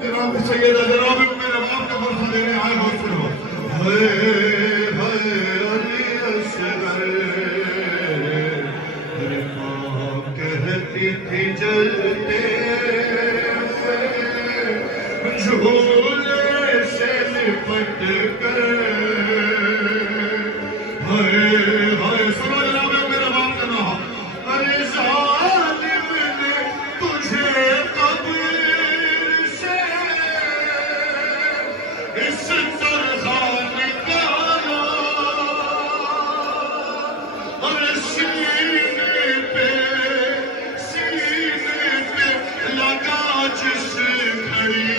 جناب سیدہ جناب میرے باپ کا برسہ دینے آئے ہو سنو ہائے علی اصغر میری ماں کہتی تھی جلتے جھولے سے لپٹ کر ہائے سنو جناب میرے باپ کا نام ارے ظالم نے تجھے قبر سے اس طرح نکالا اور سینے پہ لگا جس گھڑی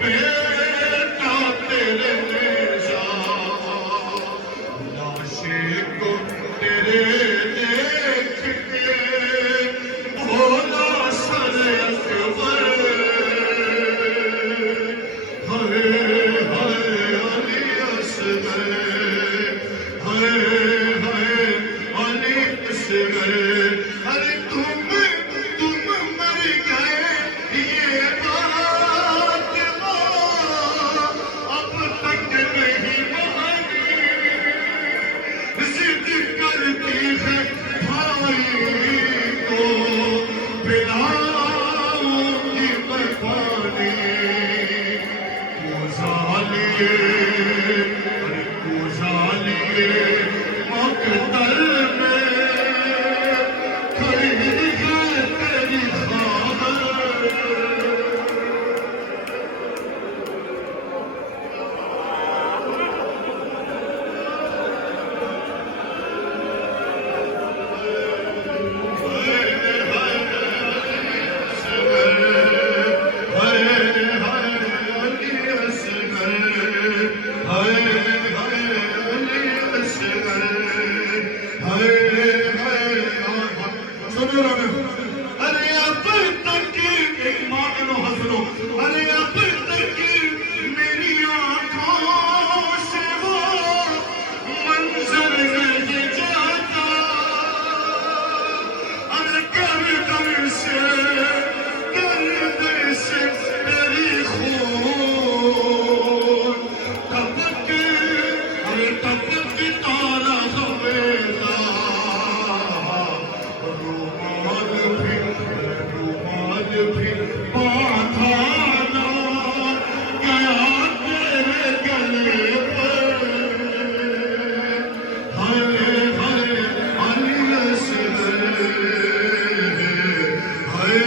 بیٹا تیرے جا لاشے کو تیرے دیکھ کے بولا سر اکبر ہائے علی اصغر ہائے علی اصغر ارے تم مر گئے یہ بات اب تک نہیں مانی ضد کرتی ہے بھائی کو پلاؤں گی میں پانی مقتل میں کھڑی ہے تیری خبر ارے اب تک ماں کا نو حسنو ارے اب تک میری آنکھوں سے وہ منظر نہیں جاتا ارے گردن سے تیری خون ٹپک ارے ٹپک تارا ہمیلا بھی باندھانا گیا تیرے گلے پر ہائے علی اصغر ہائے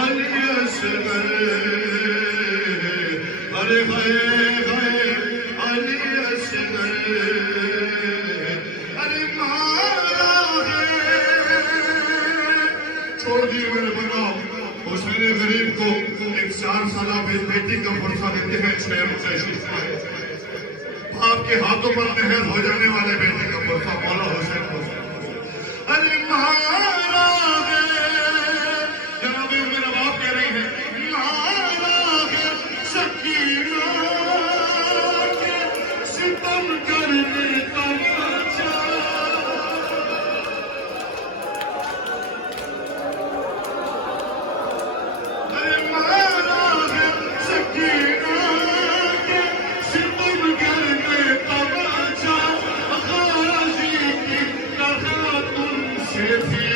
علی اصغر ارے ہائے علی اصغر ارے مارا ہے چھوڑ دیے میرے بنا حسین غریب کو ایک 4 سالہ بیٹی کا فرصہ دیتے ہیں 6 روپے باپ کے ہاتھوں پر مہر ہو جانے والے بیٹے کا فرصہ مولا حسین کو ارے مارا ہے جناب میرا باپ کہہ رہے ہیں مارا ہے سکینہ کے ستم کرنے تماشا If you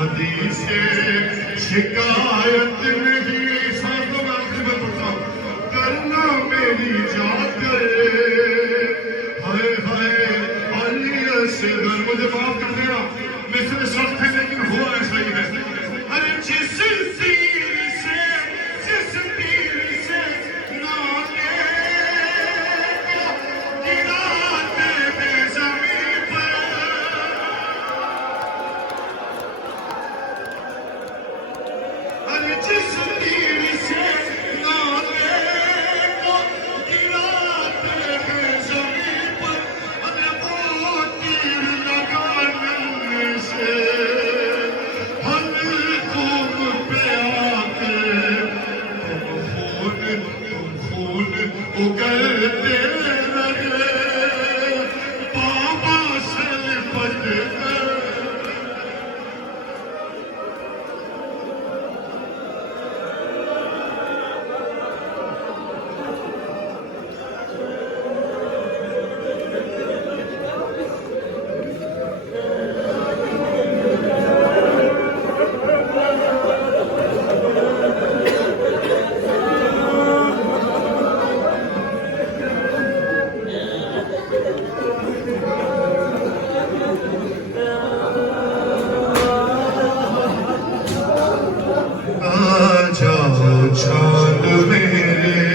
حدیث شکایت نہیں ساتھوں میں آخری میں پڑھتا ہوں کرنا میری جات کرے ہائے ہائے علی اصغر مجھے معاف کر دینا میں صرف شرط ہے